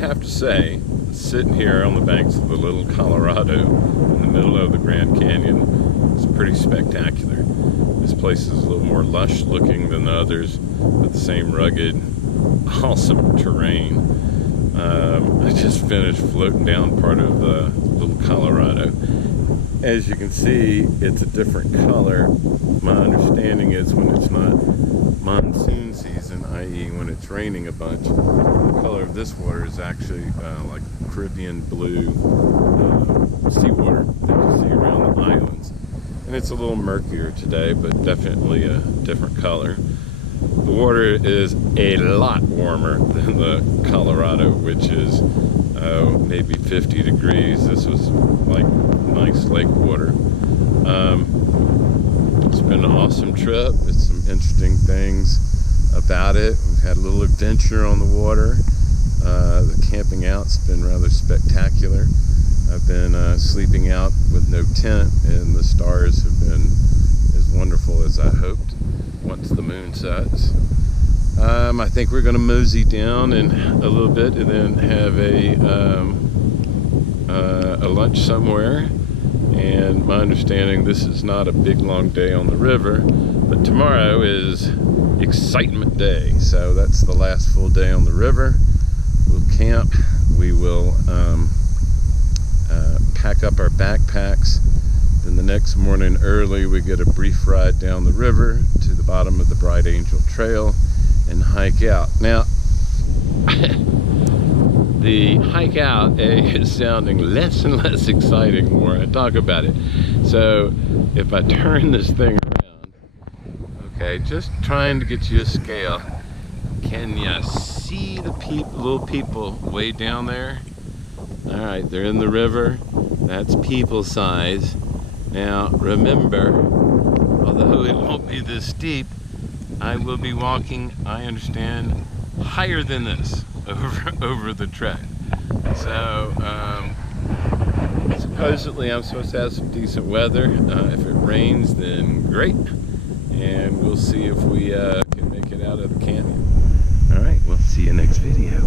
have to say, sitting here on the banks of the Little Colorado in the middle of the Grand Canyon is pretty spectacular. This place is a little more lush looking than the others, with the same rugged, awesome terrain. I just finished floating down part of the Little Colorado. As you can see, it's a different color. My understanding is when it's not monsoon season, i.e. when it's raining a bunch, the color of this water is actually like Caribbean blue seawater that you see around the islands. And it's a little murkier today, but definitely a different color. The water is a lot warmer than the Colorado, which is maybe 50 degrees. This was like nice lake water. It's been an awesome trip. It's some interesting things about it. We've had a little adventure on the water. The camping out's been rather spectacular. I've been sleeping out with no tent, and the stars have been as wonderful as I hoped once the moon sets. I think we're going to mosey down in a little bit and then have a lunch somewhere. And my understanding, this is not a big long day on the river, but tomorrow is excitement day. So that's the last full day on the river. We'll camp. We will pack up our backpacks. Then the next morning early, we get a brief ride down the river to the bottom of the Bright Angel Trail and hike out. Now, the hike out is sounding less and less exciting the more I talk about it. So if I turn this thing around, okay, just trying to get you a scale. Can you see the little people way down there? All right, they're in the river. That's people size. Now remember, although it won't be this steep, I will be walking, I understand, higher than this over the trek. So supposedly I'm supposed to have some decent weather. If it rains, then great, and we'll see if we can make it out of the canyon. All right, we'll see you next video.